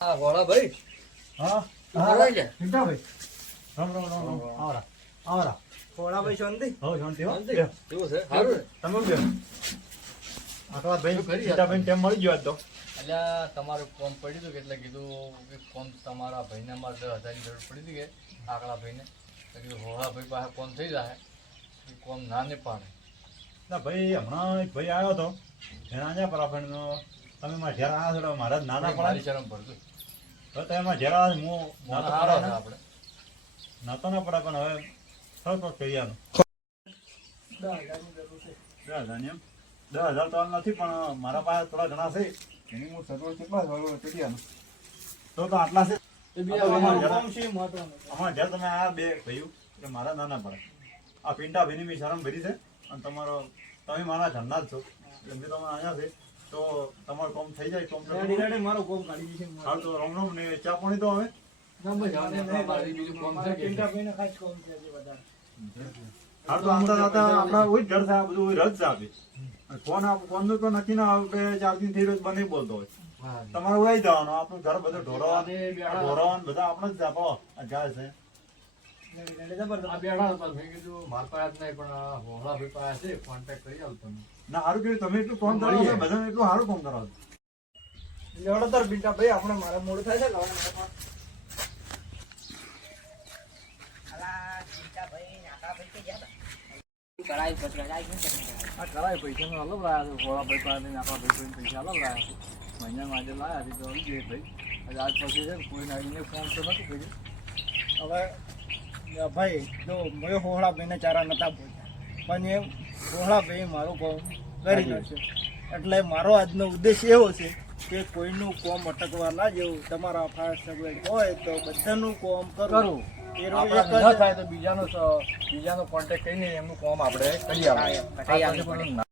હા ભોળા ભાઈ. હા ભોળા છે? પિન્ટાભાઈ રામ રામ રામ રામ. આવરા આવરા. ભોળાભાઈ શાંતિ? હો શાંતિ હો. કેવું છે? સારું તમે બેહો. આ તો આ ભાઈ શું કરી પિન્ટાભાઈને ટેમ મળી ગયો આજ તો? અલ્યા તમારું ફોન પડી હતું એટલે કીધું કે ફોન તમારા ભાઈને મારે દસ હજારની જરૂર પડી હતી કે આકડા ભાઈને. કીધું ભોળા ભાઈ પાસે ફોન થઈ જાય એ કોમ ના ને પાડે ના ભાઈ હમણાં એક ભાઈ આવ્યો હતો એના જ્યાં પરાફેણનો તમે માં જરા આ છો મારા નાના મારી પડે શરમ પડતો તો તમે છો, હું નાતો હારા પડે આપણે નાતો ના પડે પણ હવે થો થોડુંક કરી આનું દસ છે હજાર એમ? દસ હજાર તો નથી પણ મારા પાસે થોડા ઘણા છે. એની હું સગવડ કેટલા સગવડ કરી આનું તો તો આટલા છે. અમારા છે? છે. ઘેર તમે આ બે કહ્યું કે મારા નાના પડે. આ પિંડા ભીની મી શરમ ભરી છે. અને તમારો તમે મારા ઘરના જ છો. એટલે તમે અહીંયા છે. તો તમારું કામ થઈ જાય કામ રેડી રેડી મારો કોમ કાઢી દીશે હાલ તો રામ રામ ને ચા પાણી તો હવે છે છે હાલ તો આવતા આવતા આપણા ઓય ઘર છે બધું ઓય રજ આપે. ફોન આપ ફોનનું તો નથી ના આવે ચાર દિન થઈ રોજ બને બોલતો હોય. તમારે વહી જવાનો આપણું ઘર બધું ઢોરવા આજે બધા આપણે જ છે આપો. આ જાય છે. રેડી રેડી જબરદસ્ત આ હતા મેં કીધું મારા પાસે જ નહીં પણ આ ભાઈ પાસે છે કોન્ટેક્ટ કરી આવું તમે. ના સારું કર્યું તમે ફોન કરો છો બધાને સારું કામ કરો છો. લેવડો તાર પિન્ટાભાઈ મારે મોડું થાય છે લાવો ને મારે આ કરાય પૈસા નો અલગ લાયા છે ભોળા ભાઈ પાસે આપણા ભાઈ પૈસા અલગ લાયા છે મહિના આજે લાયા છે તો આવી ભાઈ. આજ પછી છે ને કોઈને આવીને ફોન તો નથી કર્યું. હવે ભાઈ જો મેં હોહળા ભાઈને ચારા નતા બોલતા પણ એ હોહળા ભાઈ મારું કોમ કરી નાખશે. એટલે મારો આજનો ઉદ્દેશ એવો છે કે કોઈનું કોમ અટકવા ના જેવું તમારા ફાયર સગવડ હોય તો બધાનું કોમ કરો. બીજાનો બીજાનો કોન્ટેક્ટ કરીને એમનું કોમ આપણે કરી આવે